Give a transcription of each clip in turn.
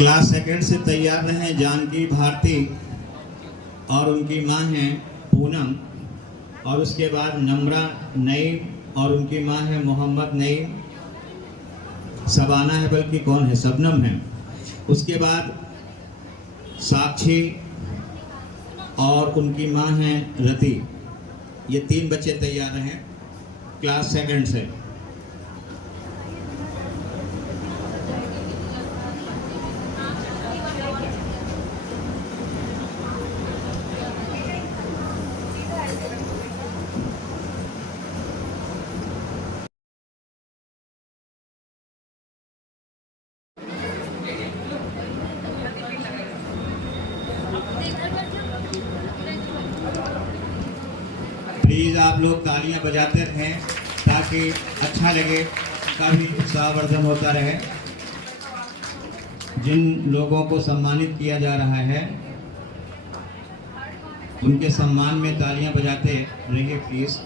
Class second से तैयार रहें जानकी भारती और उनकी माँ हैं पूनम, और उसके बाद नम्रा नईम और उनकी माँ है मोहम्मद नईम। शबाना है, बल्कि कौन है, शबनम है। उसके बाद साक्षी और उनकी माँ हैं रति। ये 3 बच्चे तैयार हैं क्लास सेकंड से। प्लीज़ आप लोग तालियां बजाते रहें ताकि अच्छा लगे, काफ़ी उत्साहवर्धन होता रहे। जिन लोगों को सम्मानित किया जा रहा है उनके सम्मान में तालियां बजाते रहिए प्लीज़।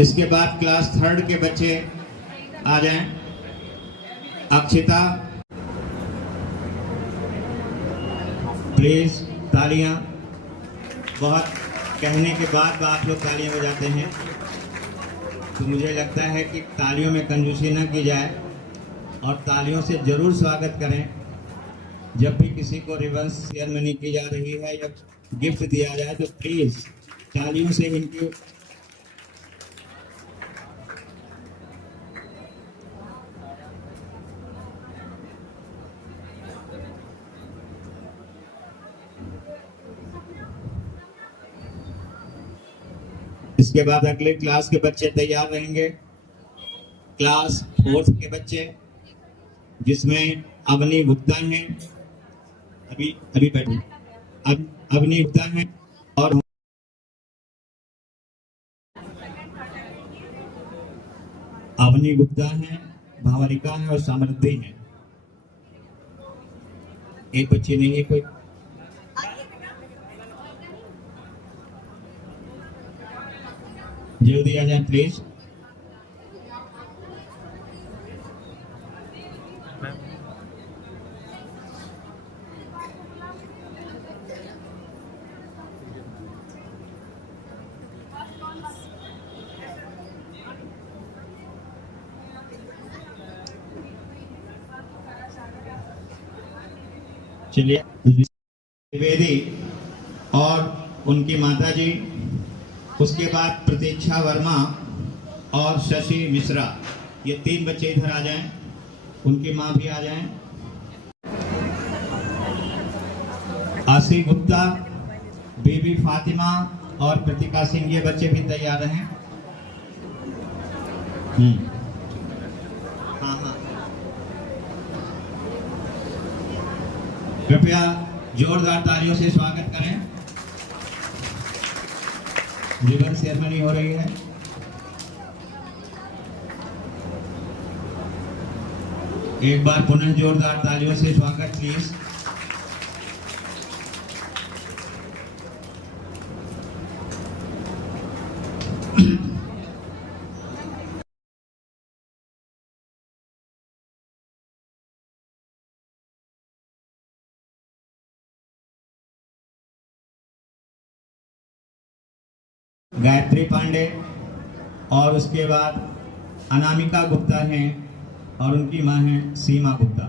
इसके बाद क्लास थर्ड के बच्चे आ जाएं। अक्षिता, प्लीज तालियां। बहुत कहने के बाद आप लोग तालियां बजाते हैं, तो मुझे लगता है कि तालियों में कंजूसी ना की जाए और तालियों से जरूर स्वागत करें। जब भी किसी को रिबन सेरेमनी की जा रही है या गिफ्ट दिया जाए तो प्लीज तालियों से इनकी इसके बाद अगले क्लास के बच्चे तैयार रहेंगे। क्लास फोर्थ के बच्चे, जिसमें अवनी गुप्ता हैं, अभी बैठे, अवनी गुप्ता हैं और अवनी गुप्ता हैं, भावरिका है और समृद्धि है। एक बच्ची नहीं है कोई। जल्दी आ जाए प्लीज। चलिए, द्विवेदी और उनकी माता जी, उसके बाद प्रतीक्षा वर्मा और शशि मिश्रा, ये 3 बच्चे इधर आ जाएं। उनकी माँ भी आ जाएं। आशी गुप्ता, बीबी फातिमा और प्रतिका सिंह, ये बच्चे भी तैयार हैं। हाँ, कृपया जोरदार तालियों से स्वागत करें। रिबन सेरेमनी हो रही है। एक बार पुनः जोरदार तालियों से स्वागत प्लीज। गायत्री पांडे और उसके बाद अनामिका गुप्ता हैं और उनकी मां है सीमा गुप्ता।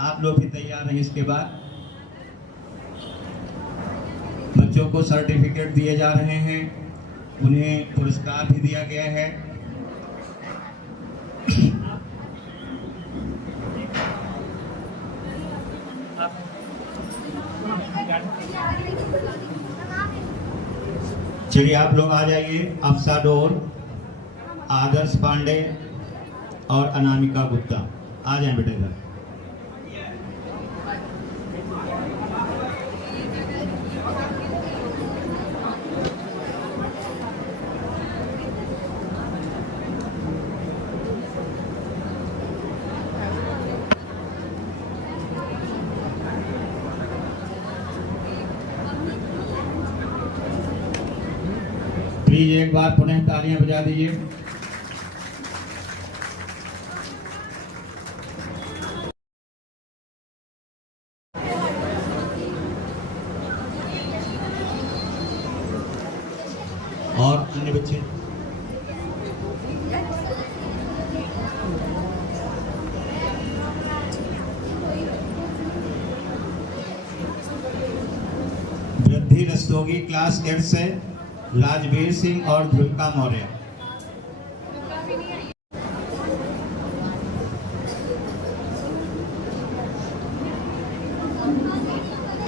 आप लोग भी तैयार हैं। इसके बाद बच्चों को सर्टिफिकेट दिए जा रहे हैं, उन्हें पुरस्कार भी दिया गया है। चलिए आप लोग आ जाइए। अफसा डोर, आदर्श पांडे और अनामिका गुप्ता आ जाएं बेटे इधर। प्लीज एक बार पुनः तालियां बजा दीजिए। और अन्य बच्चे वृद्धि रस्तोगी क्लास 8 से राजवीर सिंह और ध्रुविका मौर्य।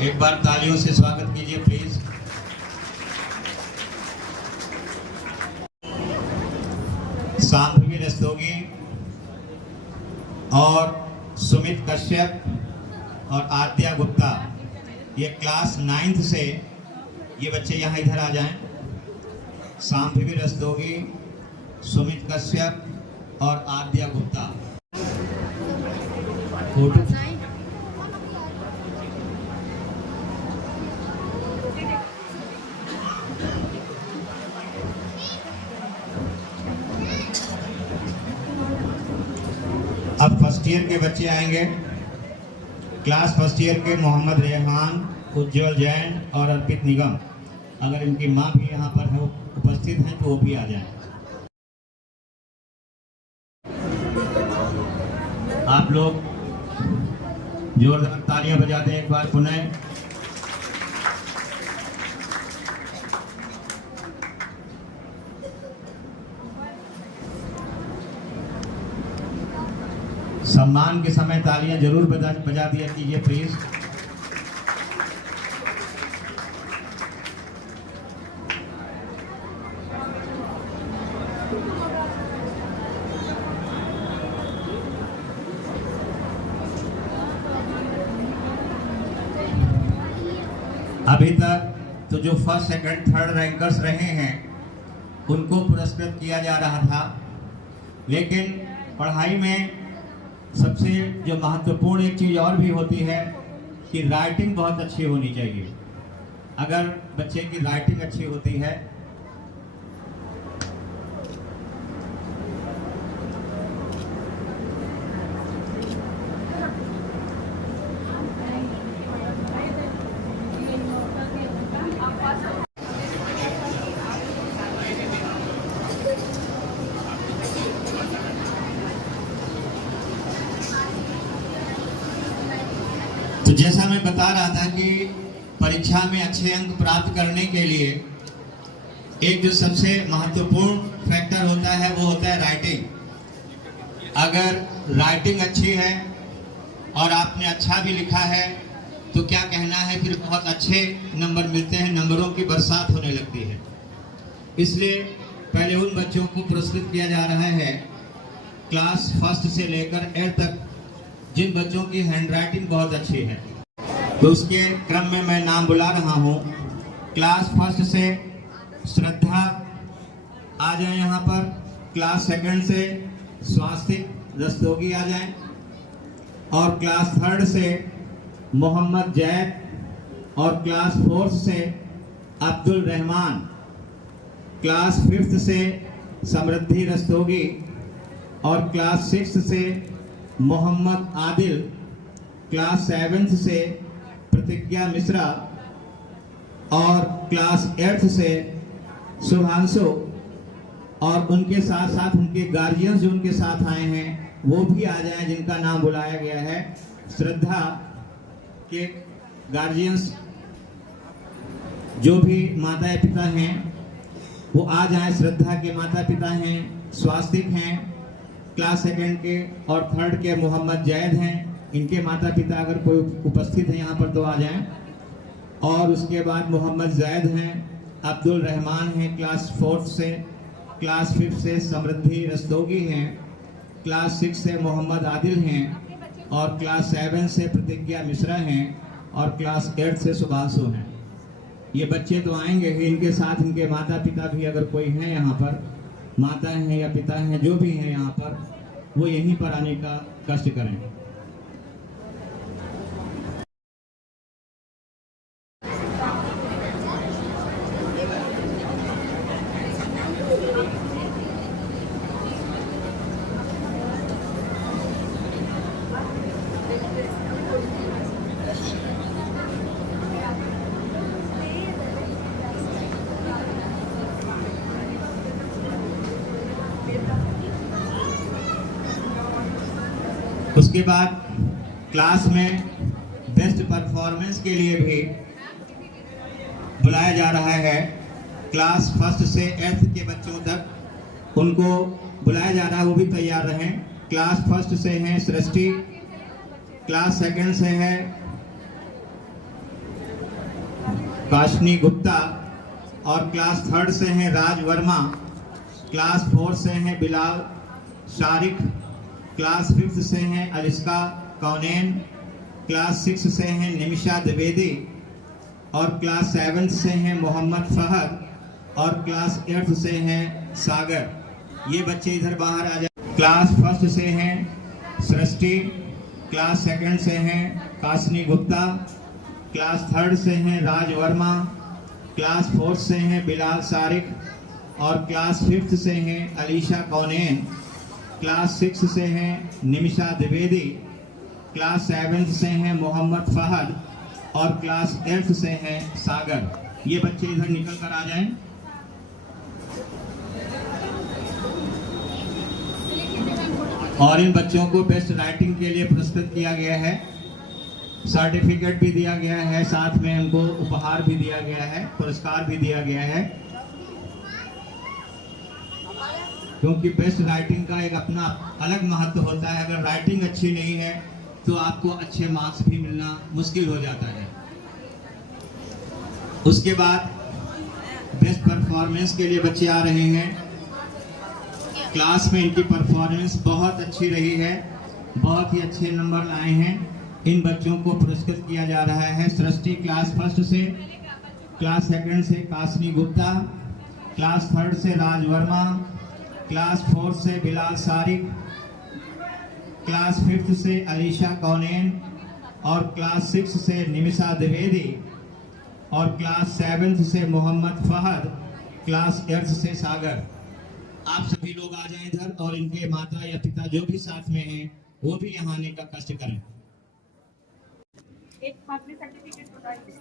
एक बार तालियों से स्वागत कीजिए प्लीज। सांभवी रस्तोगी और सुमित कश्यप और आद्या गुप्ता, ये क्लास 9th से ये बच्चे यहाँ इधर आ जाएं। सांभवी रस्तोगी, सुमित कश्यप और आद्या गुप्ता। फोटो अब फर्स्ट ईयर के बच्चे आएंगे। क्लास फर्स्ट ईयर के मोहम्मद रेहान, उज्जवल जैन और अर्पित निगम। अगर इनकी माँ भी यहाँ पर है, उपस्थित हैं, तो वो भी आ जाएं। आप लोग जोरदार तालियां बजा दें एक बार पुनः। सम्मान के समय तालियां जरूर बजा दिया कीजिए प्लीज। अभी तक तो जो फर्स्ट सेकंड थर्ड रैंकर्स रहे हैं उनको पुरस्कृत किया जा रहा था, लेकिन पढ़ाई में सबसे जो महत्वपूर्ण एक चीज़ और भी होती है कि राइटिंग बहुत अच्छी होनी चाहिए। अगर बच्चे की राइटिंग अच्छी होती है तो जैसा मैं बता रहा था कि परीक्षा में अच्छे अंक प्राप्त करने के लिए एक जो सबसे महत्वपूर्ण फैक्टर होता है वो होता है राइटिंग। अगर राइटिंग अच्छी है और आपने अच्छा भी लिखा है तो क्या कहना है, फिर बहुत अच्छे नंबर मिलते हैं, नंबरों की बरसात होने लगती है। इसलिए पहले उन बच्चों को पुरस्कृत किया जा रहा है क्लास फर्स्ट से लेकर 8 तक जिन बच्चों की हैंडराइटिंग बहुत अच्छी है। तो उसके क्रम में मैं नाम बुला रहा हूँ। क्लास फर्स्ट से श्रद्धा आ जाए यहाँ पर। क्लास सेकंड से स्वास्तिक रस्तोगी आ जाए। और क्लास थर्ड से मोहम्मद जैद और क्लास फोर्थ से अब्दुल रहमान। क्लास फिफ्थ से समृद्धि रस्तोगी और क्लास सिक्स्थ से मोहम्मद आदिल। क्लास 7th से प्रतिज्ञा मिश्रा और क्लास 8th से शुभांशु। और उनके साथ साथ उनके गार्जियंस जो उनके साथ आए हैं वो भी आ जाएं, जिनका नाम बुलाया गया है। श्रद्धा के गार्जियंस जो भी माता पिता हैं वो आ जाएं। श्रद्धा के माता पिता हैं, स्वास्तिक हैं, क्लास सेकंड के और थर्ड के मोहम्मद जैद हैं। इनके माता पिता अगर कोई उपस्थित है यहाँ पर तो आ जाएं। और उसके बाद मोहम्मद जैद हैं, अब्दुल रहमान हैं क्लास 4th से। क्लास 5th से समृद्धि रस्तोगी हैं। क्लास 6 से मोहम्मद आदिल हैं और क्लास 7 से प्रतिज्ञा मिश्रा हैं और क्लास 8 से शुभांशु हैं। ये बच्चे तो आएंगे ही, इनके साथ इनके माता पिता भी अगर कोई हैं यहाँ पर, माता हैं या पिता हैं, जो भी हैं यहाँ पर, वो यहीं पर आने का कष्ट करें। उसके बाद क्लास में बेस्ट परफॉर्मेंस के लिए भी बुलाया जा रहा है। क्लास फर्स्ट से 8th के बच्चों तक उनको बुलाया जा रहा है, वो भी तैयार रहें। क्लास फर्स्ट से हैं सृष्टि, क्लास सेकंड से है काशनी गुप्ता और क्लास थर्ड से हैं राज वर्मा, क्लास फोर्थ से हैं बिलाल शारिक, क्लास फिफ्थ से हैं अलिस्का कौनेन, क्लास 6 से हैं निमिषा द्विवेदी और क्लास 7 से हैं मोहम्मद फहद और क्लास 8 से हैं सागर। ये बच्चे इधर बाहर आ जाए। क्लास फर्स्ट से हैं सृष्टि, क्लास सेकंड से हैं काशनी गुप्ता, क्लास थर्ड से हैं राज वर्मा, क्लास फोर्थ से हैं बिलाल शारिक और क्लास फिफ्थ से हैं अलीशा कौनेन, क्लास 6 से हैं निमिषा द्विवेदी, क्लास 7 से हैं मोहम्मद फहद और क्लास 8 से हैं सागर। ये बच्चे इधर निकल कर आ जाएं। और इन बच्चों को बेस्ट राइटिंग के लिए पुरस्कृत किया गया है, सर्टिफिकेट भी दिया गया है, साथ में उनको उपहार भी दिया गया है, पुरस्कार भी दिया गया है। क्योंकि बेस्ट राइटिंग का एक अपना अलग महत्व होता है। अगर राइटिंग अच्छी नहीं है तो आपको अच्छे मार्क्स भी मिलना मुश्किल हो जाता है। उसके बाद बेस्ट परफॉर्मेंस के लिए बच्चे आ रहे हैं। क्लास में इनकी परफॉर्मेंस बहुत अच्छी रही है, बहुत ही अच्छे नंबर लाए हैं। इन बच्चों को पुरस्कृत किया जा रहा है। सृष्टि क्लास फर्स्ट से, क्लास सेकंड से काशनी गुप्ता, क्लास थर्ड से राज वर्मा, क्लास फोर्थ से बिलाल शारिक, क्लास फिफ्थ से अलीशा कौनेन और क्लास 6 से निमिषा द्विवेदी और क्लास 7 से मोहम्मद फहद, क्लास 8 से सागर। आप सभी लोग आ जाएं इधर और इनके माता या पिता जो भी साथ में हैं वो भी यहाँ आने का कष्ट करें। एक हाथ में सर्टिफिकेट बताइए।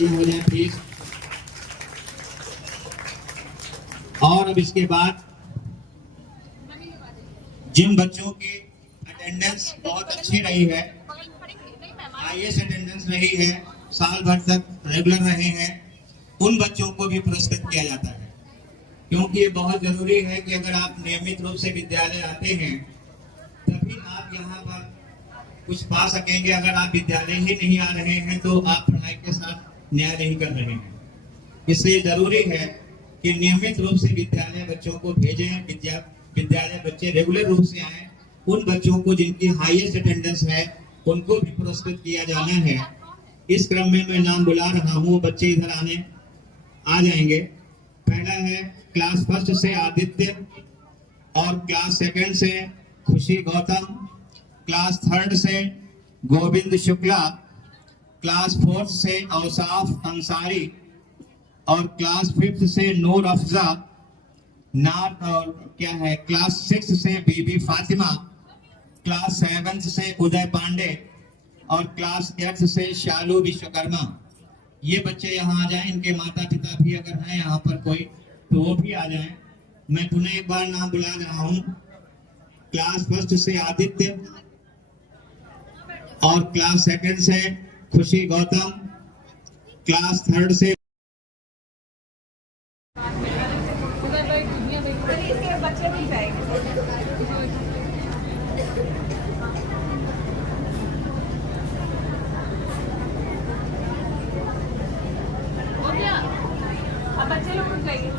हो जाए प्लीज। और अब इसके बाद जिन बच्चों की अटेंडेंस बहुत अच्छी रही है, हाईएस्ट अटेंडेंस रही है, साल भर तक रेगुलर रहे हैं, उन बच्चों को भी पुरस्कृत किया जाता है। क्योंकि ये बहुत जरूरी है कि अगर आप नियमित रूप से विद्यालय आते हैं तभी आप यहाँ पर कुछ पा सकेंगे। अगर आप विद्यालय ही नहीं आ रहे हैं तो आप पढ़ाई के साथ न्याय नहीं कर रहे हैं। इसलिए जरूरी है कि नियमित रूप से विद्यालय बच्चों को भेजें, विद्यालय बच्चे रेगुलर रूप से आए। उन बच्चों को जिनकी हाईएस्ट अटेंडेंस है उनको भी पुरस्कृत किया जाना है। इस क्रम में मैं नाम बुला रहा हूँ, बच्चे इधर आ जाएंगे। पहला है क्लास फर्स्ट से आदित्य और क्लास सेकंड से खुशी गौतम, क्लास थर्ड से गोविंद शुक्ला, क्लास फोर्थ से औसाफ अंसारी और क्लास फिफ्थ से नूर अफजा नार और क्या है, क्लास 6 से बीबी फातिमा, क्लास 7 से उदय पांडे और क्लास 8 से शालू विश्वकर्मा। ये बच्चे यहाँ आ जाएं। इनके माता पिता भी अगर हैं यहाँ पर कोई तो वो भी आ जाएं। मैं पुनः एक बार नाम बुला रहा हूँ। क्लास फर्स्ट से आदित्य और क्लास सेकंड से खुशी गौतम, क्लास थर्ड से बच्चे नहीं जाएंगे। हो गया, अब बच्चे लोग रुक जाइए।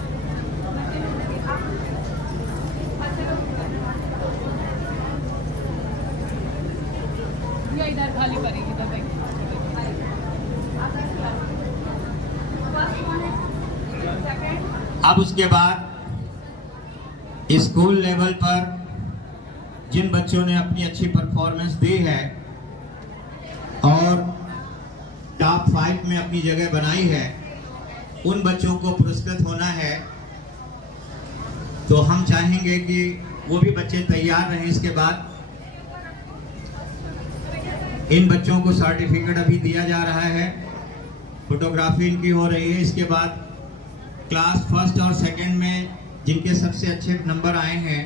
जगह इधर खाली पड़ेगी तो भाई। अब उसके बाद स्कूल लेवल पर जिन बच्चों ने अपनी अच्छी परफॉर्मेंस दी है और टॉप 5 में अपनी जगह बनाई है, उन बच्चों को पुरस्कृत होना है। तो हम चाहेंगे कि वो भी बच्चे तैयार रहें। इसके बाद इन बच्चों को सर्टिफिकेट अभी दिया जा रहा है, फोटोग्राफी इनकी हो रही है। इसके बाद क्लास फर्स्ट और सेकंड में जिनके सबसे अच्छे नंबर आए हैं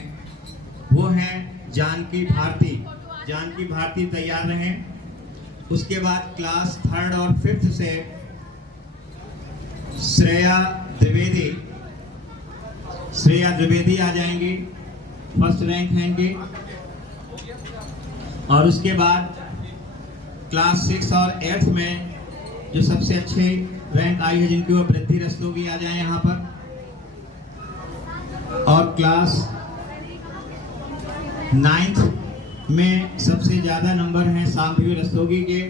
वो हैं जानकी भारती। जानकी भारती तैयार रहें। उसके बाद क्लास थर्ड और फिफ्थ से श्रेया द्विवेदी आ जाएंगी, फर्स्ट रैंक है इनकी। और उसके बाद क्लास 6 और 8th में जो सबसे अच्छे रैंक आई है जिनकी वो वृद्धि रस्तोगी आ जाए यहाँ पर। और क्लास 9th में सबसे ज्यादा नंबर हैं शाम्भवी रस्तोगी के,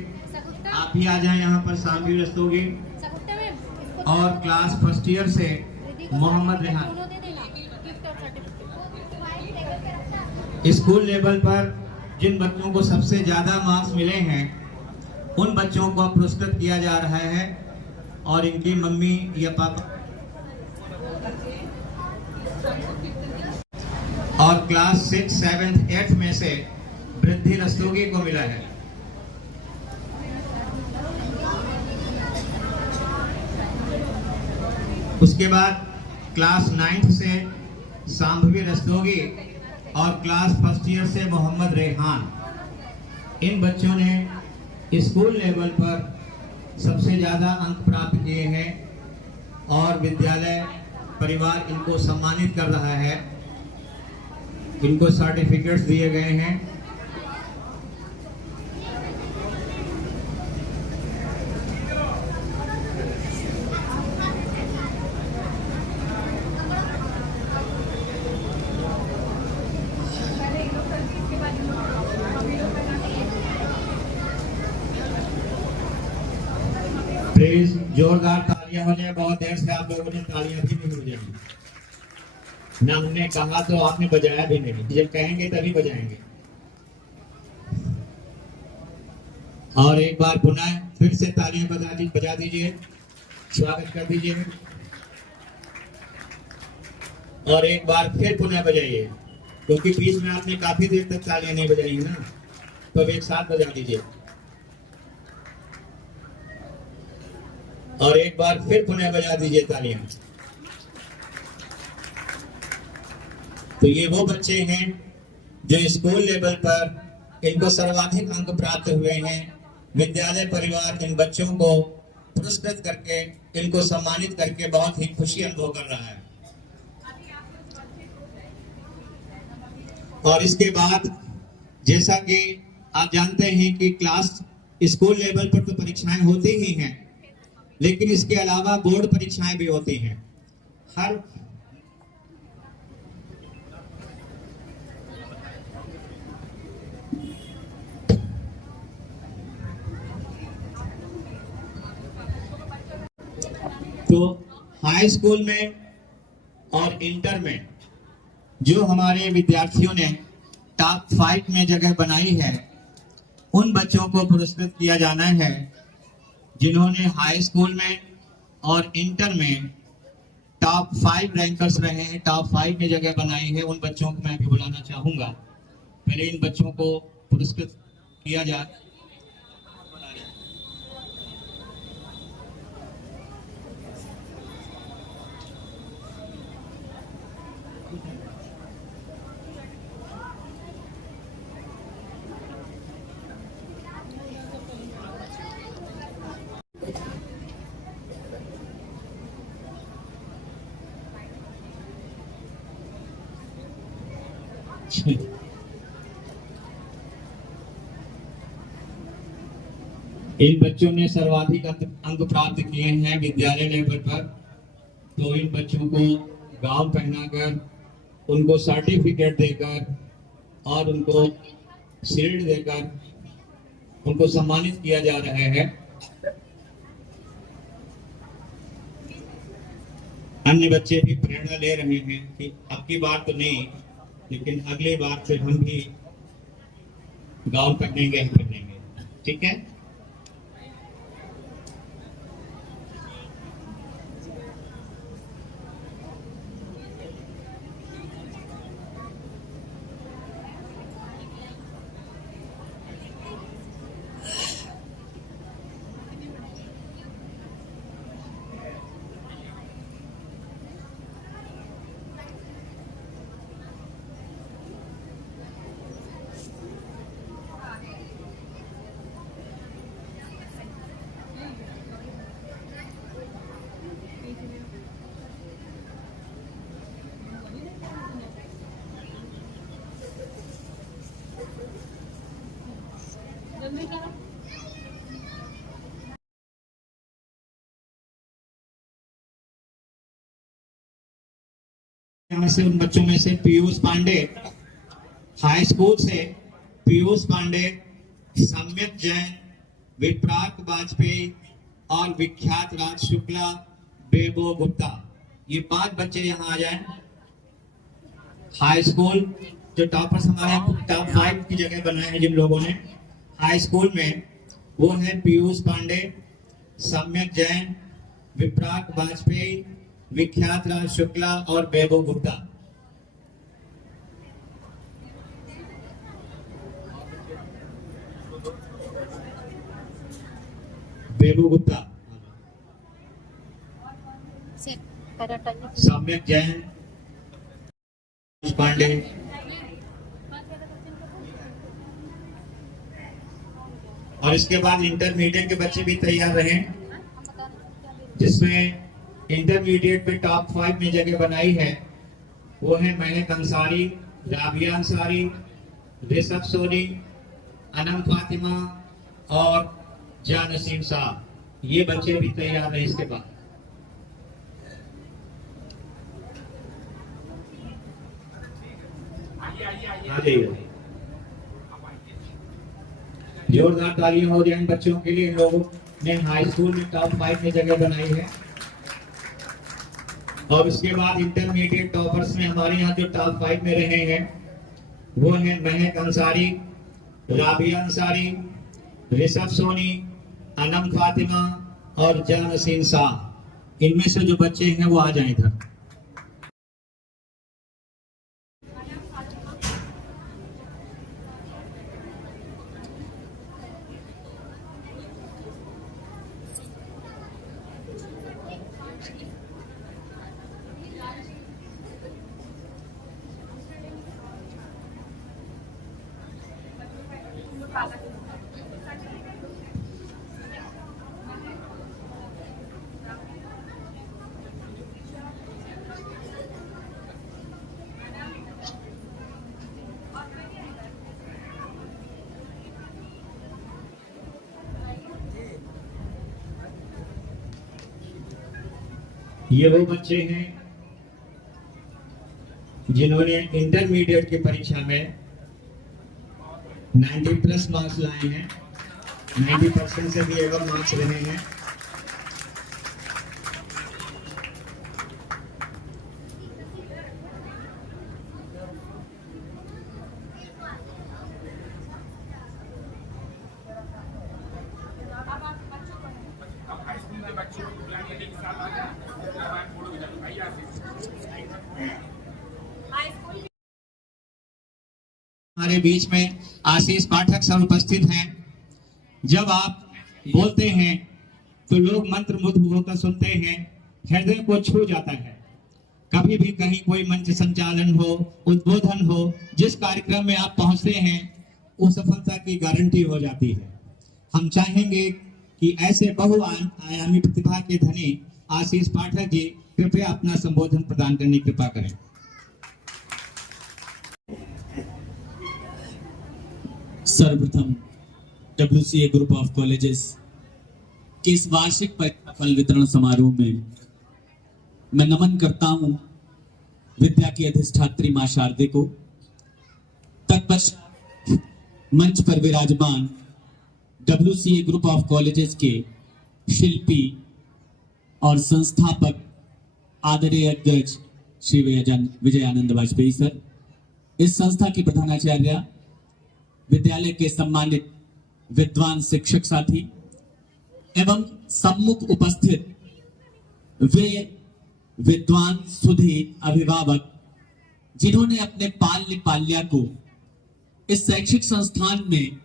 आप भी आ जाएं यहाँ पर शाम्भवी रस्तोगी। और क्लास फर्स्ट ईयर से मोहम्मद रेहान। स्कूल लेवल पर जिन बच्चों को सबसे ज्यादा मार्क्स मिले हैं उन बच्चों को पुरस्कृत किया जा रहा है और इनकी मम्मी या पापा। और क्लास 6, 7, 8 में से वृद्धि रस्तोगी को मिला है। उसके बाद क्लास 9th से शाम्भवी रस्तोगी और क्लास फर्स्ट ईयर से मोहम्मद रेहान। इन बच्चों ने स्कूल लेवल पर सबसे ज्यादा अंक प्राप्त किए हैं और विद्यालय परिवार इनको सम्मानित कर रहा है। इनको सर्टिफिकेट्स दिए गए हैं। प्लीज जोरदार तालियां हो जाए। बहुत देर से आप लोगों ने तालियां भी नहीं बजाई ना, हमने कहा तो आपने बजाया भी नहीं। जब कहेंगे तभी बजाएंगे। और एक बार पुनः फिर से तालियां बजा दीजिए, स्वागत कर दीजिए। और एक बार फिर पुनः बजाइए, क्योंकि बीच में आपने काफी देर तक तालियां नहीं बजाई ना, तो अब एक साथ बजा दीजिए। और एक बार फिर पुनः बजा दीजिए तालियां। तो ये वो बच्चे हैं जो स्कूल लेवल पर इनको सर्वाधिक अंक प्राप्त हुए हैं। विद्यालय परिवार इन बच्चों को पुरस्कृत करके इनको सम्मानित करके बहुत ही खुशी अनुभव कर रहा है। और इसके बाद जैसा कि आप जानते हैं कि क्लास स्कूल लेवल पर तो परीक्षाएं होती ही हैं, लेकिन इसके अलावा बोर्ड परीक्षाएं भी होती हैं। हर तो हाई स्कूल में और इंटर में जो हमारे विद्यार्थियों ने टॉप 5 में जगह बनाई है उन बच्चों को पुरस्कृत किया जाना है जिन्होंने हाई स्कूल में और इंटर में टॉप 5 रैंकर्स रहे हैं, टॉप 5 में जगह बनाई है। उन बच्चों को मैं भी बुलाना चाहूंगा। पहले इन बच्चों को पुरस्कृत किया जाए। इन बच्चों ने सर्वाधिक अंक प्राप्त किए हैं विद्यालय लेवल पर, तो इन बच्चों को गाउन पहनाकर, उनको सर्टिफिकेट देकर और उनको शील्ड देकर उनको सम्मानित किया जा रहा है। अन्य बच्चे भी प्रेरणा ले रहे हैं कि अब की बार तो नहीं, लेकिन अगली बार से हम भी गाउन पहनेंगे। ठीक है। यहाँ से उन बच्चों में से पीयूष पांडे, हाई स्कूल से पीयूष पांडे, सम्यक जैन, विप्राक वाजपेयी और विख्यात राज शुक्ला, बेबो गुप्ता, ये 5 बच्चे यहाँ आ जाएं। हाई स्कूल जो टॉपर्स हमारे टॉप 5 की जगह बनाए हैं जिन लोगों ने हाई स्कूल में, वो है पीयूष पांडे, सम्यक जैन, विप्राक वाजपेयी, विख्यात राज शुक्ला और बेबो गुप्ता। बेबो गुप्ता, सम्यक जैन, पांडे, और इसके बाद इंटरमीडिएट के बच्चे भी तैयार रहे, जिसमें इंटरमीडिएट में टॉप 5 में जगह बनाई है वो है महक अंसारी, राबिया अंसारी, ऋषभ सोनी, अनम फातिमा और जानसीम साहब, ये बच्चे भी तैयार रहे। इसके बाद आ जाइए, जोरदार तालियां हो जाए इन बच्चों के लिए। इन लोगों ने हाई स्कूल में टॉप 5 में जगह बनाई है। और उसके बाद इंटरमीडिएट टॉपर्स में हमारे यहाँ जो टॉप 5 में रहे हैं वो है महक अंसारी, राबिया अंसारी, ऋषभ सोनी, अनम फातिमा और जानसीन शाह। इनमें से जो बच्चे हैं वो आ जाएं इधर। ये वो बच्चे हैं जिन्होंने इंटरमीडिएट की परीक्षा में 90+ मार्क्स लाए हैं, 90% से भी एवं मार्क्स रहे हैं। हमारे बीच में आशीष पाठक सर उपस्थित हैं। जब आप बोलते हैं तो लोग मंत्र मुग्ध होकर सुनते हैं, हृदय को छू जाता है। कभी भी कहीं कोई मंच संचालन हो, उद्बोधन हो, जिस कार्यक्रम में आप पहुंचते हैं वो सफलता की गारंटी हो जाती है। हम चाहेंगे कि ऐसे बहुआयामी प्रतिभा के धनी आशीष पाठक जी कृपया अपना संबोधन प्रदान करने की कृपा करें। सर्वप्रथम WCA ग्रुप ऑफ कॉलेजेस के इस वार्षिक फल वितरण समारोह में मैं नमन करता हूं विद्या की अधिष्ठात्री मां शारदे को। तत्पश्चात मंच पर विराजमान WCA ग्रुप ऑफ कॉलेजेस के शिल्पी और संस्थापक आदरणीय अग्रज श्री विजयानंद वाजपेयी सर, इस संस्था की प्रधानाचार्य, विद्यालय के सम्मानित विद्वान शिक्षक साथी एवं सम्मुख उपस्थित वे विद्वान सुधी अभिभावक जिन्होंने अपने पाल्य पाल्या को इस शैक्षिक संस्थान में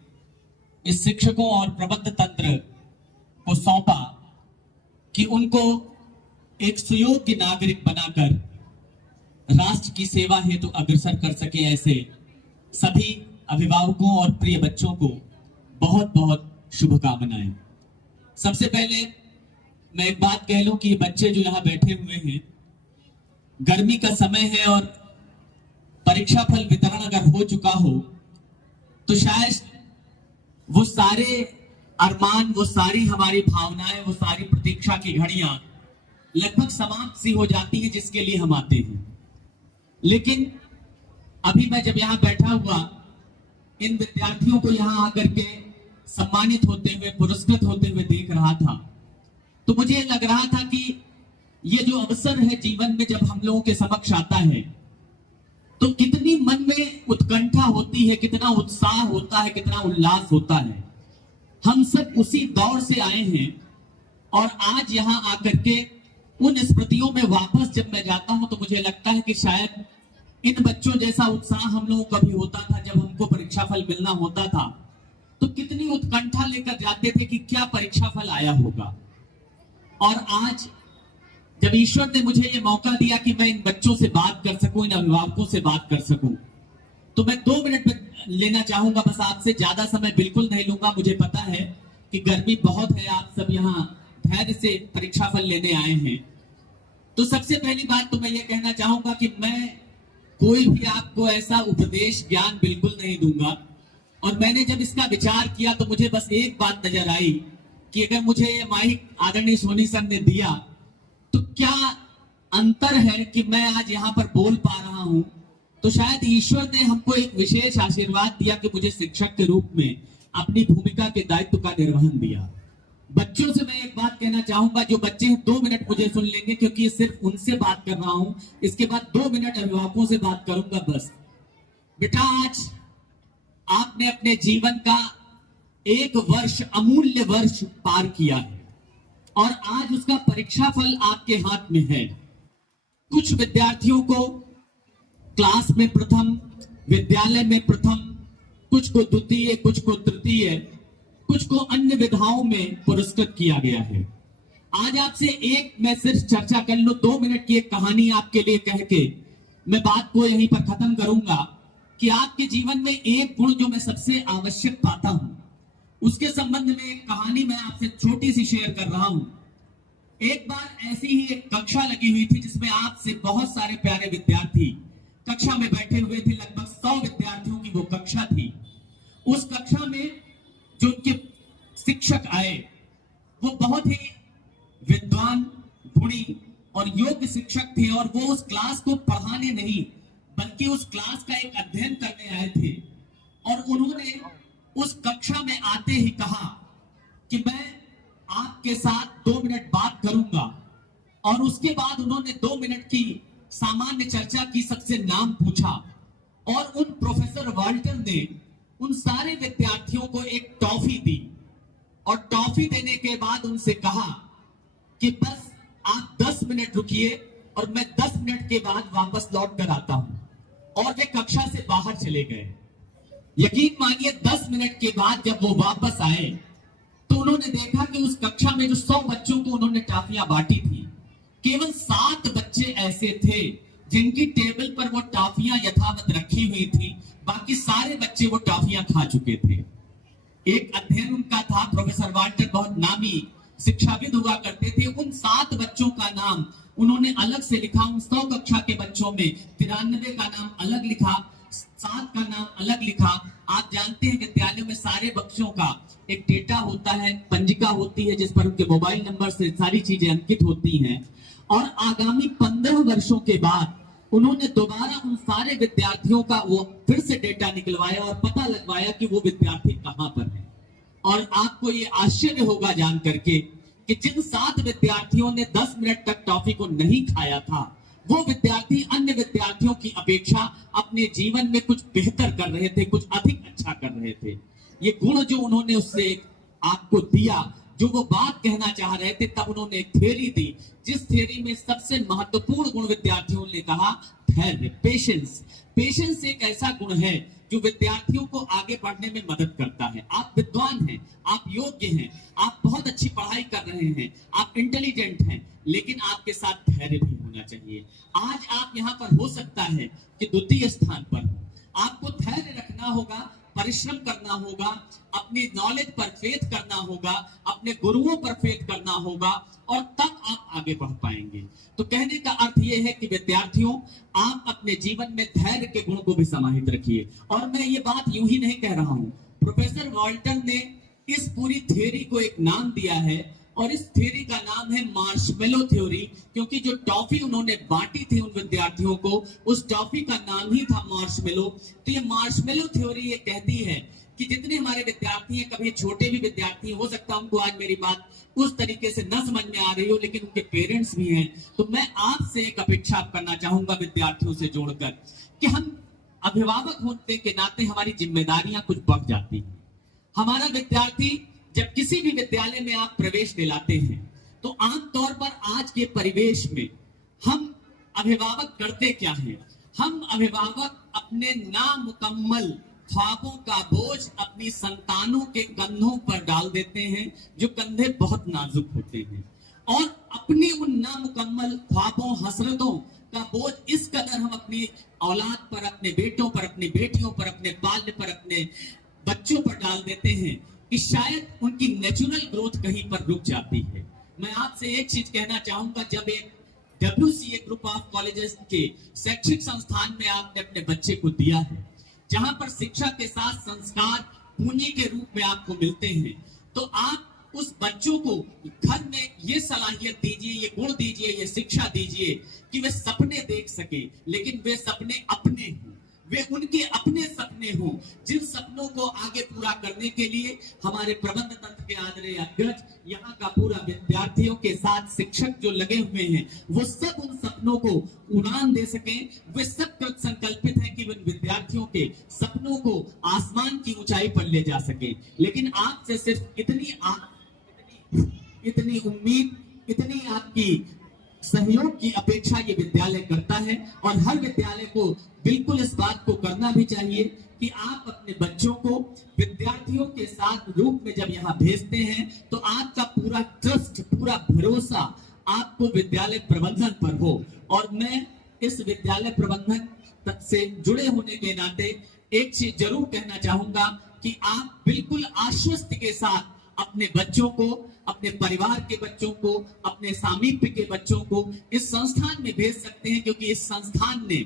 इस शिक्षकों और प्रबंध तंत्र को सौंपा कि उनको एक सुयोग्य नागरिक बनाकर राष्ट्र की सेवा हेतु अग्रसर कर सके। ऐसे सभी अभिभावकों और प्रिय बच्चों को बहुत बहुत शुभकामनाएं। सबसे पहले मैं एक बात कह लूं कि बच्चे जो यहां बैठे हुए हैं, गर्मी का समय है और परीक्षा फल वितरण अगर हो चुका हो तो शायद वो सारे अरमान, वो सारी हमारी भावनाएं, वो सारी प्रतीक्षा की घड़ियां लगभग समाप्त सी हो जाती हैं जिसके लिए हम आते हैं। लेकिन अभी मैं जब यहां बैठा हुआ इन विद्यार्थियों को यहां आकर के सम्मानित होते हुए, पुरस्कृत होते हुए देख रहा था, तो मुझे लग रहा था कि ये जो अवसर है जीवन में जब हम लोगों के समक्ष आता है तो कितनी मन में उत्कंठा होती है, कितना उत्साह होता है, कितना उल्लास होता है। हम सब उसी दौर से आए हैं और आज यहां आकर के उन स्मृतियों में वापस जब मैं जाता हूं तो मुझे लगता है कि शायद इन बच्चों जैसा उत्साह हम लोगों का भी होता था जब हमको परीक्षा फल मिलना होता था, तो कितनी उत्कंठा लेकर जाते थे कि क्या परीक्षा फल आया होगा। और आज जब ईश्वर ने मुझे ये मौका दिया कि मैं इन बच्चों से बात कर सकूं, इन अभिभावकों से बात कर सकूं, तो मैं 2 मिनट लेना चाहूंगा, बस आपसे ज्यादा समय बिल्कुल नहीं लूंगा। मुझे पता है कि गर्मी बहुत है, आप सब यहाँ धैर्य से परीक्षा फल लेने आए हैं। तो सबसे पहली बात तो मैं ये कहना चाहूंगा कि मैं कोई भी आपको ऐसा उपदेश ज्ञान बिल्कुल नहीं दूंगा। और मैंने जब इसका विचार किया तो मुझे बस एक बात नजर आई कि अगर मुझे ये माइक आदरणीय सोनी सर ने दिया तो क्या अंतर है कि मैं आज यहाँ पर बोल पा रहा हूं। तो शायद ईश्वर ने हमको एक विशेष आशीर्वाद दिया कि मुझे शिक्षक के रूप में अपनी भूमिका के दायित्व का निर्वहन दिया। बच्चों से मैं एक बात कहना चाहूंगा, जो बच्चे 2 मिनट मुझे सुन लेंगे क्योंकि ये सिर्फ उनसे बात कर रहा हूं, इसके बाद 2 मिनट अभिभावकों से बात करूंगा बस। बेटा, आज आपने अपने जीवन का एक वर्ष, अमूल्य वर्ष पार किया है और आज उसका परीक्षा फल आपके हाथ में है। कुछ विद्यार्थियों को क्लास में प्रथम, विद्यालय में प्रथम, कुछ को द्वितीय, कुछ को तृतीय, कुछ को अन्य विधाओं में पुरस्कृत किया गया है। आज आपसे एक मैं सिर्फ चर्चा कर लूं, 2 मिनट की एक कहानी आपके लिए कह के मैं बात को यहीं पर खत्म करूंगा कि आपके जीवन में एक गुण जो मैं सबसे आवश्यक पाता हूं, उसके संबंध में एक कहानी मैं आपसे छोटी सी शेयर कर रहा हूं। एक बार ऐसी ही एक कक्षा लगी हुई थी जिसमें आपसे बहुत सारे प्यारे विद्यार्थी कक्षा में बैठे हुए थे। लगभग 100 विद्यार्थियों की वो कक्षा थी। उस कक्षा में जो उनके शिक्षक आए वो बहुत ही विद्वान, गुणी और योग्य शिक्षक थे और वो उस क्लास को पढ़ाने नहीं बल्कि उस क्लास का एक अध्ययन करने आए थे। और उन्होंने उस कक्षा में आते ही कहा कि मैं आपके साथ 2 मिनट बात करूंगा। और उसके बाद उन्होंने 2 मिनट की सामान्य चर्चा की, सबसे नाम पूछा और उन प्रोफेसर वाल्टर ने उन सारे विद्यार्थियों को एक टॉफी दी। और टॉफी देने के बाद उनसे कहा कि बस आप 10 मिनट रुकिए और मैं 10 मिनट के बाद वापस लौट कर आता हूं। और वे कक्षा से बाहर चले गए। यकीन मानिए 10 मिनट के बाद जब वो वापस आए तो उन्होंने देखा कि उस कक्षा में जो 100 बच्चों को उन्होंने टॉफियां बांटी थी, केवल 7 बच्चे ऐसे थे जिनकी टेबल पर वो टॉफियां यथावत रखी हुई थी, बाकी सारे बच्चे वो टॉफियां खा चुके थे। एक अध्ययन उनका था, प्रोफेसर वाल्टर बहुत नामी शिक्षाविद हुआ करते थे। उन 7 बच्चों का नाम उन्होंने अलग से लिखा। उन 100 कक्षा के बच्चों में 93 का नाम अलग लिखा, 7 का नाम अलग लिखा। आप जानते हैं विद्यालयों में सारे बच्चों का एक डेटा होता है, पंजिका होती है जिस पर उनके मोबाइल नंबर से सारी चीजें अंकित होती हैं। और आगामी 15 वर्षों के बाद उन्होंने दोबारा उन सारे विद्यार्थियों का वो फिर से डेटा निकलवाया और पता लगवाया कि वो विद्यार्थी कहां पर है। और आपको ये आश्चर्य होगा जान करके कि जिन 7 विद्यार्थियों ने 10 मिनट तक टॉफी को नहीं खाया था, वो विद्यार्थी अन्य विद्यार्थियों की अपेक्षा अपने जीवन में कुछ बेहतर कर रहे थे, कुछ अधिक अच्छा कर रहे थे। ये गुण जो उन्होंने उससे आपको दिया, जो वो बात कहना चाह रहे थे, तब उन्होंने एक थ्योरी दी, जिस थ्योरी में सबसे महत्वपूर्ण गुण विद्यार्थियों ने कहा धैर्य, पेशेंस। पेशेंस एक ऐसा गुण है जो विद्यार्थियों को आगे बढ़ने में मदद करता है। आप विद्वान हैं, आप योग्य हैं, आप बहुत अच्छी पढ़ाई कर रहे हैं, आप इंटेलिजेंट हैं, लेकिन आपके साथ धैर्य भी होना चाहिए। आज आप यहाँ पर हो सकता है कि द्वितीय स्थान पर हो, आपको धैर्य रखना होगा, परिश्रम करना होगा, अपनी नॉलेज पर फेथ करना होगा, अपने गुरुओं पर फेथ करना होगा, और तब आप आगे बढ़ पाएंगे। तो कहने का अर्थ यह है कि विद्यार्थियों, आप अपने जीवन में धैर्य के गुण को भी समाहित रखिए। और मैं ये बात यूं ही नहीं कह रहा हूं, प्रोफेसर वॉल्टन ने इस पूरी थ्योरी को एक नाम दिया है, और इस थ्योरी का नाम है मार्शमेलो थ्योरी, क्योंकि जो टॉफी उन्होंने बांटी थी उन विद्यार्थियों को, उस टॉफी का नाम ही था मार्शमेलो। तो ये मार्शमेलो थ्योरी ये कहती है कि जितने हमारे विद्यार्थी हैं, कभी छोटे भी विद्यार्थी हो सकता है उनको आज मेरी बात उस तरीके से न समझ में आ रही हो, लेकिन उनके पेरेंट्स भी हैं, तो मैं आपसे एक अपेक्षा करना चाहूंगा विद्यार्थियों से जोड़कर कि हम अभिभावक होने के नाते हमारी जिम्मेदारियां कुछ बढ़ जाती हैं। हमारा विद्यार्थी जब किसी भी विद्यालय में आप प्रवेश दिलाते हैं, तो आमतौर पर आज के परिवेश में हम अभिभावक करते क्या हैं? हम अभिभावक अपने नामुकम्मल ख्वाबों का बोझ अपनी संतानों के कंधों पर डाल देते हैं, जो कंधे बहुत नाजुक होते हैं, और अपनी उन नामुकम्मल ख्वाबों, हसरतों का बोझ इस कदर हम अपनी औलाद पर, अपने बेटों पर, अपनी बेटियों पर, अपने बाल्य पर, अपने बच्चों पर डाल देते हैं कि शायद उनकी नेचुरल ग्रोथ कहीं पर रुक जाती है। मैं आपसे एक चीज कहना चाहूंगा, जब एक WCA ग्रुप ऑफ कॉलेजेस के शैक्षिक संस्थान में आपने अपने बच्चे को दिया है, जहां पर शिक्षा के साथ संस्कार पूंजी के रूप में आपको मिलते हैं, तो आप उस बच्चों को घर में ये सलाहियत दीजिए, ये गुण दीजिए, ये शिक्षा दीजिए कि वे सपने देख सके, लेकिन वे सपने अपने हों, वे उनके अपने सपने हों, जिन सपनों को आगे पूरा करने के लिए हमारे प्रबंध तंत्र के आदरणीय अध्यक्ष, यहाँ का पूरा विद्यार्थियों के साथ शिक्षक जो लगे हुए हैं, वो सब उन सपनों को उड़ान दे सकें। वे सब संकल्पित हैं कि उन विद्यार्थियों के सपनों को आसमान की ऊंचाई पर ले जा सके। लेकिन आपसे सिर्फ इतनी उम्मीद, इतनी आपकी सहयोग की अपेक्षा ये विद्यालय करता है, और हर विद्यालय को बिल्कुल इस बात को करना भी चाहिए कि आप अपने बच्चों को विद्यार्थियों के साथ रूप में जब यहाँ भेजते हैं, तो आपका पूरा ट्रस्ट, पूरा भरोसा आपको विद्यालय प्रबंधन पर हो। और मैं इस विद्यालय प्रबंधन तक से जुड़े होने के नाते एक चीज जरूर कहना चाहूंगा कि आप बिल्कुल आश्वस्त के साथ अपने बच्चों को, अपने परिवार के बच्चों को, अपने सामीप्य के बच्चों को इस संस्थान में भेज सकते हैं, क्योंकि इस संस्थान ने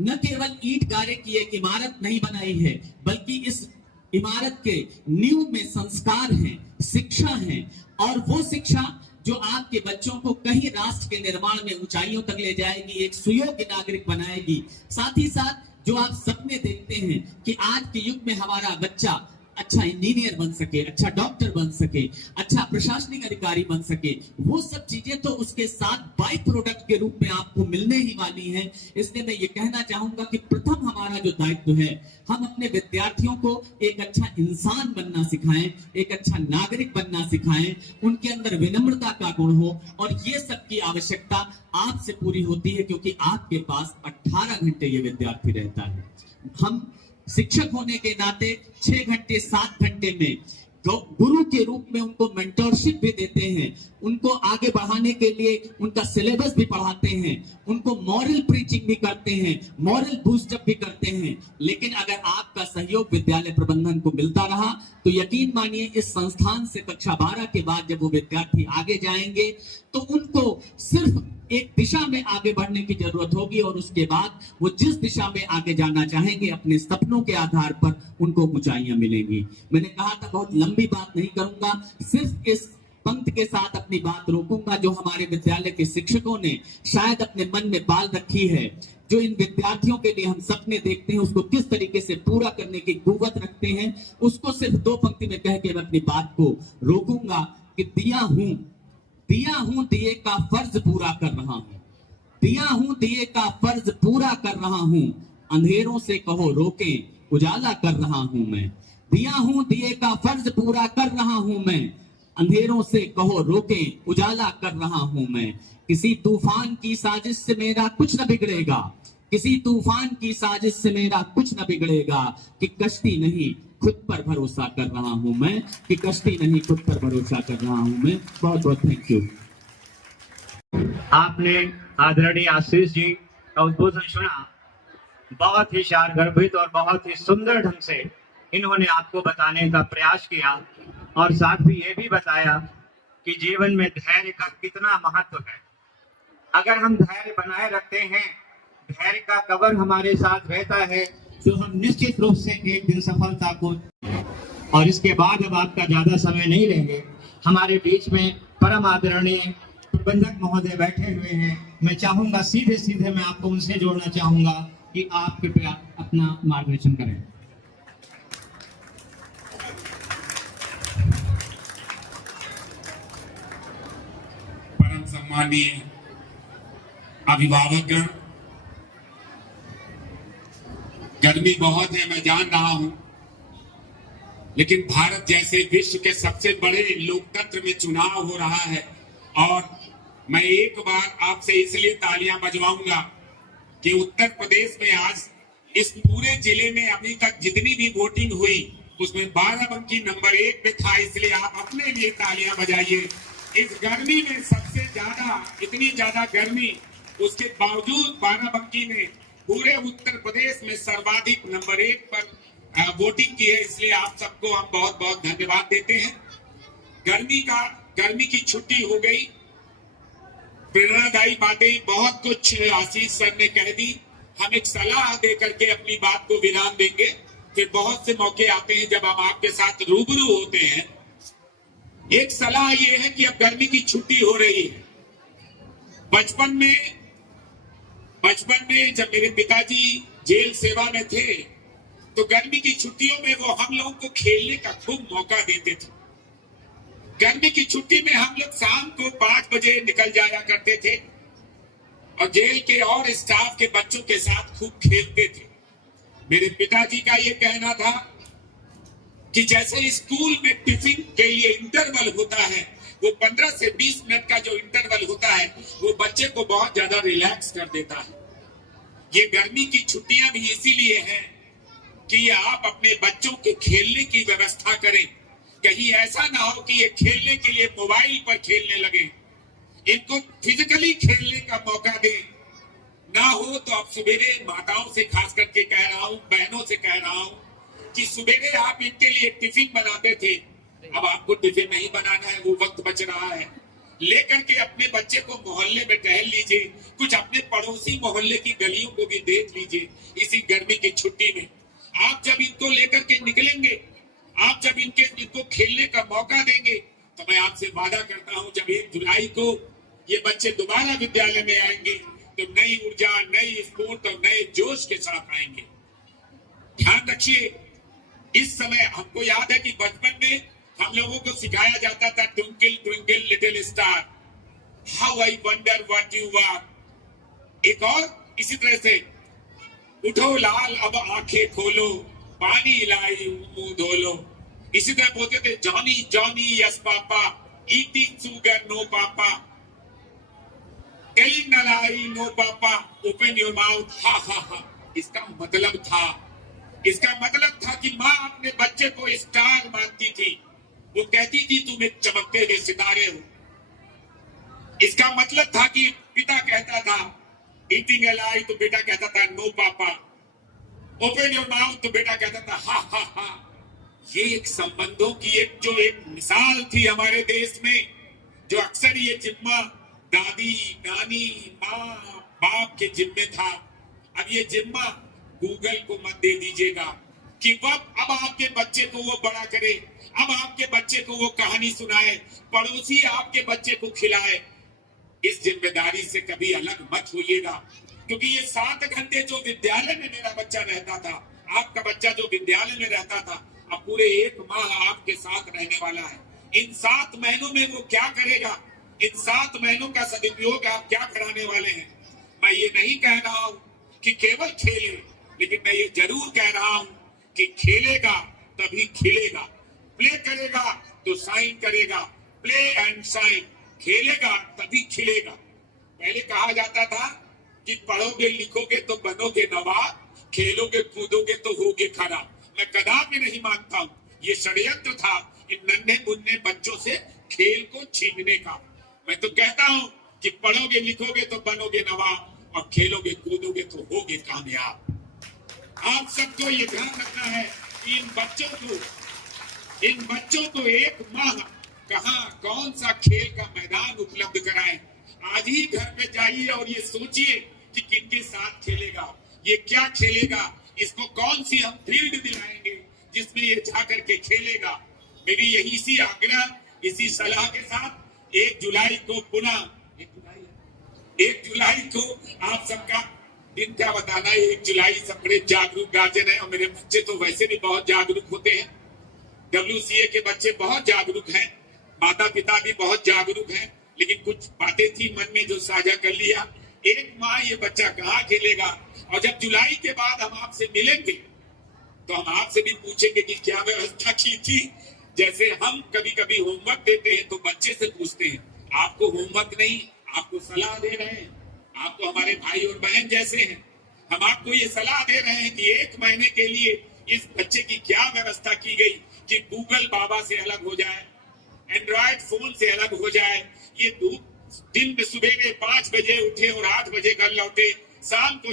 न केवल ईंट गारे की एक इमारत नहीं बनाई है, बल्कि इस इमारत के नींव में संस्कार हैं, शिक्षा है, और वो शिक्षा जो आपके बच्चों को कहीं राष्ट्र के निर्माण में ऊंचाइयों तक ले जाएगी, एक सुयोग्य नागरिक बनाएगी। साथ ही साथ जो आप सपने देखते हैं कि आज के युग में हमारा बच्चा अच्छा इंजीनियर बन सके, अच्छा डॉक्टर बन सके, अच्छा प्रशासनिक अधिकारी बन सके, वो सब चीजें तो उसके साथ बाई प्रोडक्ट के रूप में आपको मिलने ही वाली हैं। इसलिए मैं ये कहना चाहूंगा कि प्रथम हमारा जो दायित्व है, हम अपने विद्यार्थियों को एक अच्छा इंसान बनना सिखाएं, एक अच्छा नागरिक बनना सिखाएं, उनके अंदर विनम्रता का गुण हो, और ये सब की आवश्यकता आपसे पूरी होती है, क्योंकि आपके पास 18 घंटे ये विद्यार्थी रहता है। हम शिक्षक होने के नाते 6 घंटे 7 घंटे में गुरु के रूप में उनको मेंटरशिप भी देते हैं, उनको आगे बढ़ाने के लिए उनका सिलेबस भी पढ़ाते हैं, उनको मॉरल प्रीचिंग भी करते हैं, मॉरल बूस्टअप भी करते हैं। लेकिन अगर आपका सहयोग विद्यालय प्रबंधन को मिलता रहा, तो यकीन मानिए इस संस्थान से कक्षा 12 के बाद जब वो विद्यार्थी आगे जाएंगे, तो उनको सिर्फ एक दिशा में आगे बढ़ने की जरूरत होगी, और उसके बाद वो जिस दिशा में आगे जाना चाहेंगे, अपने सपनों के आधार पर उनको ऊंचाइयां मिलेंगी। मैंने कहा था बहुत लंबी बात नहीं करूंगा, सिर्फ इस पंक्ति के साथ अपनी बात रोकूंगा जो हमारे विद्यालय के शिक्षकों ने शायद अपने मन में पाल रखी है, जो इन विद्यार्थियों के लिए हम सपने देखते हैं उसको किस तरीके से पूरा करने की कुव्वत रखते हैं, उसको सिर्फ 2 पंक्ति में कह के मैं अपनी बात को रोकूंगा कि दिया हूं दिए का फर्ज पूरा कर रहा हूं, दिया हूं दिए का फर्ज पूरा कर रहा हूं, अंधेरों से कहो रोके उजाला कर रहा हूं मैं, दिया हूं दिए का फर्ज पूरा कर रहा हूं मैं, अंधेरों से कहो रोके उजाला कर रहा हूं मैं, किसी तूफान की साजिश से मेरा कुछ न बिगड़ेगा, किसी तूफान की साजिश से मेरा कुछ न बिगड़ेगा, कि कश्ती नहीं खुद पर भरोसा कर रहा हूं मैं, कि कश्ती नहीं खुद पर भरोसा कर रहा हूं मैं। बहुत बहुत थैंक यू। आपने आदरणीय आशीष जी का उद्बोधन सुना, बहुत ही शार गर्भित और बहुत ही सुंदर ढंग से इन्होंने आपको बताने का प्रयास किया और साथ ही ये भी बताया कि जीवन में धैर्य का कितना महत्व है। अगर हम धैर्य बनाए रखते हैं, धैर्य का कवर हमारे साथ रहता है, तो हम निश्चित रूप से एक दिन सफलता को। और इसके बाद अब आपका ज्यादा समय नहीं लेंगे, हमारे बीच में परम आदरणीय प्रबंधक महोदय बैठे हुए हैं। मैं चाहूंगा सीधे सीधे मैं आपको उनसे जोड़ना चाहूंगा कि आप कृपया अपना मार्गदर्शन करें। परम सम्मानीय अभिभावकगण, गर्मी बहुत है मैं जान रहा हूं, लेकिन भारत जैसे विश्व के सबसे बड़े लोकतंत्र में चुनाव हो रहा है और मैं एक बार आपसे इसलिए तालियां बजवाऊंगा कि उत्तर प्रदेश में आज इस पूरे जिले में अभी तक जितनी भी वोटिंग हुई उसमें बाराबंकी नंबर 1 पे था, इसलिए आप अपने लिए तालियां बजाइए। इस गर्मी में सबसे ज्यादा, इतनी ज्यादा गर्मी, उसके बावजूद बाराबंकी ने पूरे उत्तर प्रदेश में सर्वाधिक नंबर 1 पर वोटिंग की है, इसलिए आप सबको हम बहुत बहुत धन्यवाद देते हैं। गर्मी की छुट्टी हो गई, प्रेरणादायी बातें बहुत कुछ आशीष सर ने कह दी। हम एक सलाह दे करके अपनी बात को विराम देंगे, फिर बहुत से मौके आते हैं जब हम आपके साथ रूबरू होते हैं। एक सलाह ये है कि अब गर्मी की छुट्टी हो रही है। बचपन में जब मेरे पिताजी जेल सेवा में थे तो गर्मी की छुट्टियों में वो हम लोगों को खेलने का खूब मौका देते थे। गर्मी की छुट्टी में हम लोग शाम को 5 बजे निकल जाया करते थे और जेल के और स्टाफ के बच्चों के साथ खूब खेलते थे। मेरे पिताजी का ये कहना था कि जैसे स्कूल में टिफिन के लिए इंटरवल होता है, वो 15 से 20 मिनट का जो इंटरवल होता है वो बच्चे को बहुत ज्यादा रिलैक्स कर देता है। ये गर्मी की छुट्टियां भी इसीलिए हैं कि आप अपने बच्चों के खेलने की व्यवस्था करें। कहीं ऐसा ना हो कि ये खेलने के लिए मोबाइल पर खेलने लगे, इनको फिजिकली खेलने का मौका दें। ना हो तो आप सवेरे माताओं से खास करके कह रहा हूं, बहनों से कह रहा हूं कि सवेरे आप इनके लिए टिफिन बनाते थे, अब आपको टिफिन नहीं बनाना है, वो वक्त बच रहा है। लेकर के अपने बच्चे को मोहल्ले में टहल लीजिए, कुछ अपने पड़ोसी मोहल्ले की गलियों को भी देख लीजिए। इसी गर्मी की छुट्टी में आप जब इनको लेकर के निकलेंगे, आप जब इनको खेलने का मौका देंगे, तो मैं आपसे वादा करता हूं जब 1 जुलाई को ये बच्चे दोबारा विद्यालय में आएंगे तो नई ऊर्जा, नई स्फूर्ति और नए जोश के साथ आएंगे। ध्यान रखिए, इस समय हमको याद है कि बचपन में हम लोगों को सिखाया जाता था twinkle twinkle little star, how I wonder what you are. एक और इसी तरह से उठो लाल अब आंखें खोलो, पानी लाई मुंह धो लो। इसी तरह बोलते थे Johnny Johnny yes papa, eating sugar no papa, telling a lie no papa, open your mouth ha ha हा। इसका मतलब था कि माँ अपने बच्चे को स्टार मानती थी, वो कहती थी तुम एक चमकते हुए सितारे हो। इसका मतलब था कि पिता कहता था ईटिंग अ लाई तो बेटा कहता था no papa, open your mouth तो बेटा कहता था हा हा हा। ये एक संबंधों की एक मिसाल थी हमारे देश में, जो अक्सर ये जिम्मा दादी नानी माँ बाप के जिम्मे था। अब ये जिम्मा गूगल को मत दे दीजिएगा कि अब आपके बच्चे को वो बड़ा करे। अब आपके बच्चे को वो कहानी सुनाए, पड़ोसी आपके बच्चे को खिलाए। इस जिम्मेदारी से कभी अलग मत होइएगा, क्योंकि ये 7 घंटे जो विद्यालय में मेरा बच्चा रहता था, आपका बच्चा जो विद्यालय में रहता था, अब पूरे 1 माह आपके साथ रहने वाला है। इन 7 महीनों में वो क्या करेगा, इन 7 महीनों का सदुपयोग आप क्या कराने वाले हैं। मैं ये नहीं कह रहा हूं कि केवल खेले, लेकिन मैं ये जरूर कह रहा हूं कि खेलेगा तभी खिलेगा, प्ले करेगा तो साइन करेगा, प्ले एंड साइन, खेलेगा तभी खिलेगा। पहले कहा जाता था कि पढ़ोगे लिखोगे तो बनोगे नवाब, खेलोगे कूदोगे तो होगे खराब। मैं कदापि नहीं मानता हूं ये षड्यंत्र था इन नन्हे मुन्ने बच्चों से खेल को छीनने का। मैं तो कहता हूं कि पढ़ोगे लिखोगे तो बनोगे नवाब, और खेलोगे कूदोगे तो होगे कामयाब। आप सबको ये ध्यान रखना है कि इन बच्चों को 1 माह कहां कौन सा खेल का मैदान उपलब्ध कराएं। आज ही घर पे जाइए और ये सोचिए कि किनके साथ खेलेगा, ये क्या खेलेगा, इसको कौन सी हम फील्ड दिलाएंगे जिसमें ये जा करके खेलेगा। मेरी यही सी आग्रह, इसी सलाह के साथ 1 जुलाई को पुनः 1 जुलाई को आप सबका दिन क्या बताना है। 1 जुलाई सब बड़े जागरूक गार्जियन है, और मेरे बच्चे तो वैसे भी बहुत जागरूक होते हैं। WCA के बच्चे बहुत जागरूक हैं, माता पिता भी बहुत जागरूक हैं, लेकिन कुछ बातें थी मन में जो साझा कर लिया। 1 माह ये बच्चा कहाँ खेलेगा, और जब जुलाई के बाद हम आपसे मिलेंगे तो हम आपसे भी पूछेंगे कि क्या व्यवस्था की थी। जैसे हम कभी कभी होमवर्क देते हैं तो बच्चे से पूछते हैं, आपको होमवर्क नहीं, आपको सलाह दे रहे हैं, आप तो हमारे भाई और बहन जैसे हैं, हम आपको ये सलाह दे रहे हैं कि 1 महीने के लिए इस बच्चे की क्या व्यवस्था की गई कि गूगल बाबा से अलग हो जाए, एंड्रॉयड फोन से अलग हो जाए, ये दिन में सुबह 5 बजे उठे और 8 बजे घर लौटे, शाम को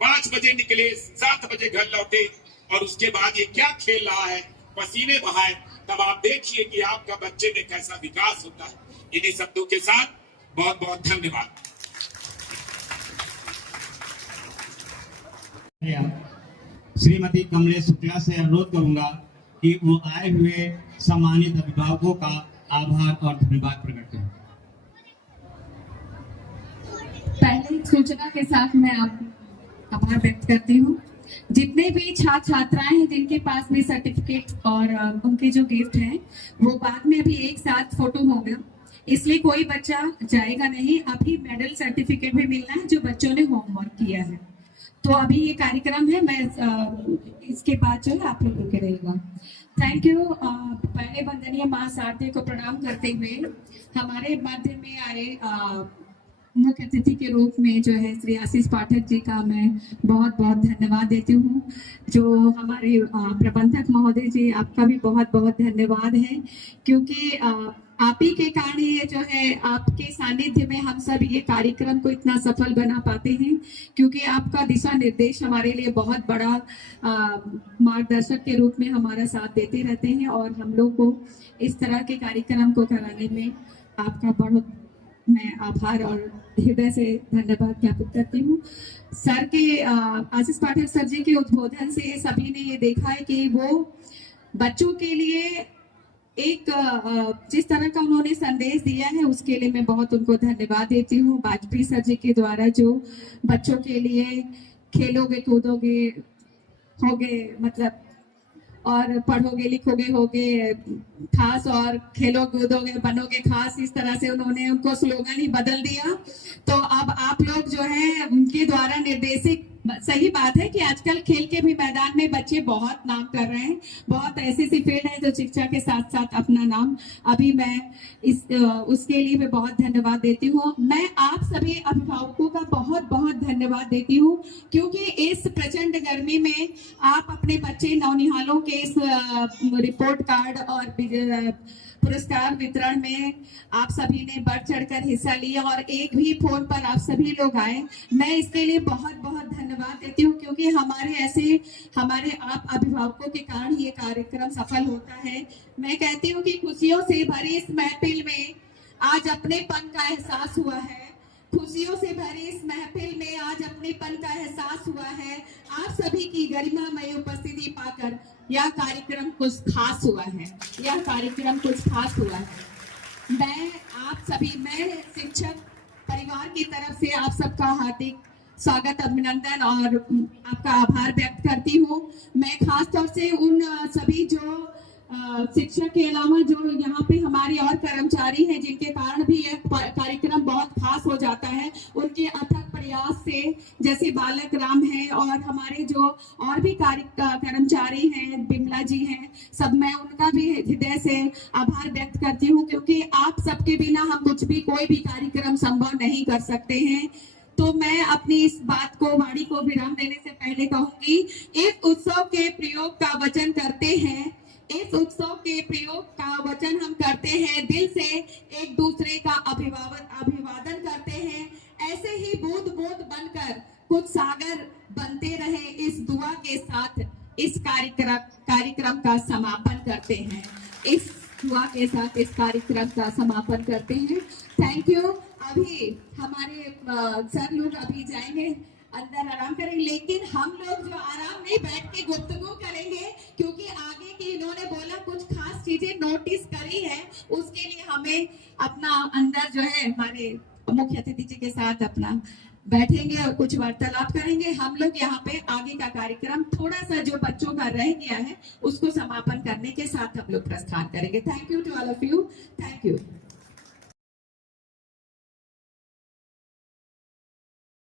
5 बजे निकले 7 बजे घर लौटे, और उसके बाद ये क्या खेल रहा है, पसीने बहाए, तब आप देखिए कि आपका बच्चे में कैसा विकास होता है। इन्हीं शब्दों के साथ बहुत बहुत धन्यवाद। श्रीमती कमलेश शुक्ला से अनुरोध करूंगा कि वो आए हुए सम्मानित अभिभावकों का आभार और धन्यवाद प्रकट करें। पहले सूचना के साथ मैं आप आभार व्यक्त करती हूँ। जितने भी छात्र छात्राएं हैं जिनके पास भी सर्टिफिकेट और उनके जो गिफ्ट हैं वो बाद में अभी एक साथ फोटो होगा, इसलिए कोई बच्चा जाएगा नहीं। अभी मेडल सर्टिफिकेट भी मिलना है जो बच्चों ने होमवर्क किया है। तो अभी ये कार्यक्रम है, मैं इसके बाद जो है आप लोग रुके रहेगा। Thank you. पहले वंदनीय मां शारदे को प्रणाम करते हुए हमारे मध्य में आए मुख्य अतिथि के रूप में जो है श्री आशीष पाठक जी का मैं बहुत बहुत धन्यवाद देती हूँ। जो हमारे प्रबंधक महोदय जी, आपका भी बहुत बहुत धन्यवाद है, क्योंकि आप ही के कारण ये जो है आपके सानिध्य में हम सब ये कार्यक्रम को इतना सफल बना पाते हैं, क्योंकि आपका दिशा निर्देश हमारे लिए बहुत बड़ा मार्गदर्शक के रूप में हमारा साथ देते रहते हैं, और हम लोग को इस तरह के कार्यक्रम को कराने में आपका बहुत मैं आभार और हृदय से धन्यवाद ज्ञापित करती हूँ। सर के आशीष पाठक सर जी के उद्बोधन से सभी ने ये देखा है कि वो बच्चों के लिए एक जिस तरह का उन्होंने संदेश दिया है उसके लिए मैं बहुत उनको धन्यवाद देती हूँ। वाजपेयी सर जी के द्वारा जो बच्चों के लिए खेलोगे कूदोगे होगे मतलब और पढ़ोगे लिखोगे होगे खास और खेलो कूदोगे बनोगे खास, इस तरह से उन्होंने उनको स्लोगन ही बदल दिया। तो अब आप लोग जो है उनके द्वारा निर्देशित, सही बात है कि आजकल खेल के भी मैदान में बच्चे बहुत नाम कर रहे हैं, बहुत ऐसी सी फील्ड है जो शिक्षा के साथ साथ अपना नाम, अभी मैं उसके लिए मैं बहुत धन्यवाद देती हूँ। मैं आप सभी अभिभावकों का बहुत बहुत धन्यवाद देती हूँ, क्योंकि इस प्रचंड गर्मी में आप अपने बच्चे नौनिहालों के इस रिपोर्ट कार्ड और पुरस्कार वितरण में आप सभी ने बढ़ चढ़कर हिस्सा लिया और एक भी फोन पर आप सभी लोग आए। मैं इसके लिए बहुत बहुत धन्यवाद देती हूँ, क्योंकि हमारे आप अभिभावकों के कारण ये कार्यक्रम सफल होता है। मैं कहती हूँ कि खुशियों से भरी इस महफिल में आज अपनेपन का एहसास हुआ है, खुशियों से भरी इस महफिल में आज अपनेपन का एहसास हुआ है। आप सभी की गरिमामय उपस्थिति पाकर यह कार्यक्रम कुछ खास हुआ है। यह कार्यक्रम कुछ खास हुआ है। मैं शिक्षक परिवार की तरफ से आप सबका हार्दिक स्वागत, अभिनंदन और आपका आभार व्यक्त करती हूँ। मैं खास तौर से उन सभी जो शिक्षक के अलावा जो यहाँ पे हमारे और कर्मचारी हैं जिनके कारण भी यह कार्यक्रम बहुत खास हो जाता है, उनके अथक प्रयास से, जैसे बालक राम है और हमारे जो और भी कर्मचारी हैं, बिमला जी हैं, सब मैं उनका भी हृदय से आभार व्यक्त करती हूँ, क्योंकि आप सबके बिना हम कोई भी कार्यक्रम संभव नहीं कर सकते हैं। तो मैं अपनी इस बात को, वाणी को विराम देने से पहले कहूंगी, इस उत्सव के प्रयोग का वचन करते हैं, इस उत्सव के प्रयोग का वचन हम करते हैं, दिल से एक दूसरे का अभिवादन करते हैं। ऐसे ही बूंद बूंद बनकर कुछ सागर बनते रहे, इस दुआ के साथ इस कार्यक्रम का समापन करते हैं। इस दुआ के साथ इस कार्यक्रम का समापन करते हैं। Thank you. अभी हमारे सर लोग अभी जाएंगे अंदर, आराम करेंगे, लेकिन हम लोग जो आराम नहीं, बैठ के गुफ्तगू करेंगे, क्योंकि आगे की इन्होंने बोला कुछ खास चीजें नोटिस करी है, उसके लिए हमें अपना अंदर जो है हमारे मुख्य अतिथि जी के साथ अपना बैठेंगे और कुछ वार्तालाप करेंगे। हम लोग यहाँ पे आगे का कार्यक्रम थोड़ा सा जो बच्चों का रह गया है उसको समापन करने के साथ हम लोग प्रस्थान करेंगे। Thank you to all of you. Thank you.